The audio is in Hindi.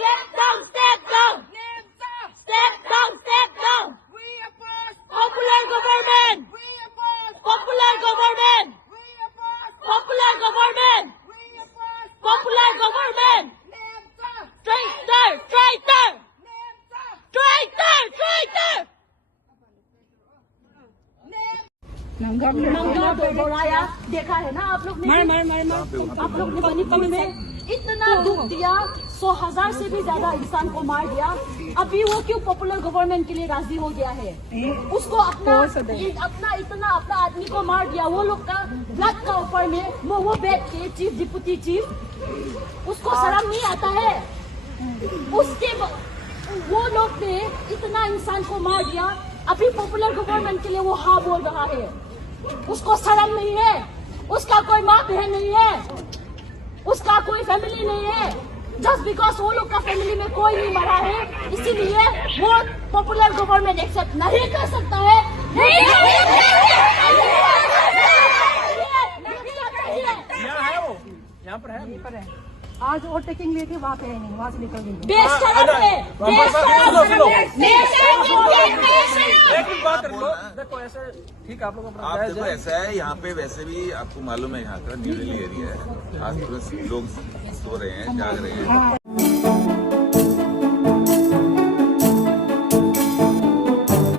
Step down, step down. Step down, step down. Popular government. Popular government. Popular government. Popular government. Traitor, traitor. Traitor, traitor. नंगा तो बोलाया देखा है ना आप लोग ने। आप लोग ने मणिपुर में इतना दुख दिया, 100,000 से भी ज्यादा इंसान को मार दिया। अभी वो क्यों पॉपुलर गवर्नमेंट के लिए राजी हो गया है? उसको अपना इतना अपना आदमी को मार दिया। वो लोग का ब्लड का ऊपर में वो बैठ के चीफ डिप्टी चीफ, उसको शर्म नहीं आता है? उसके वो लोग ने इतना इंसान को मार दिया, अभी पॉपुलर गवर्नमेंट के लिए वो हाँ बोल रहा है। उसको शर्म नहीं है? उसका कोई माँ बहन नहीं है? उसका कोई फैमिली नहीं है? जस्ट बिकॉज वो लोग का फैमिली में कोई नहीं मरा है, इसीलिए वो पॉपुलर गवर्नमेंट एक्सेप्ट नहीं कर सकता है। यहाँ पर है। आज ओवरटेकिंग लेके वहाँ पे है नहीं, वहाँ से निकल गई। देखो ऐसे ठीक आप लोग आप देखो ऐसा है, यहाँ पे वैसे भी आपको मालूम है यहाँ का न्यू दिल्ली एरिया है, आस पास लोग सो रहे हैं, जाग रहे हैं।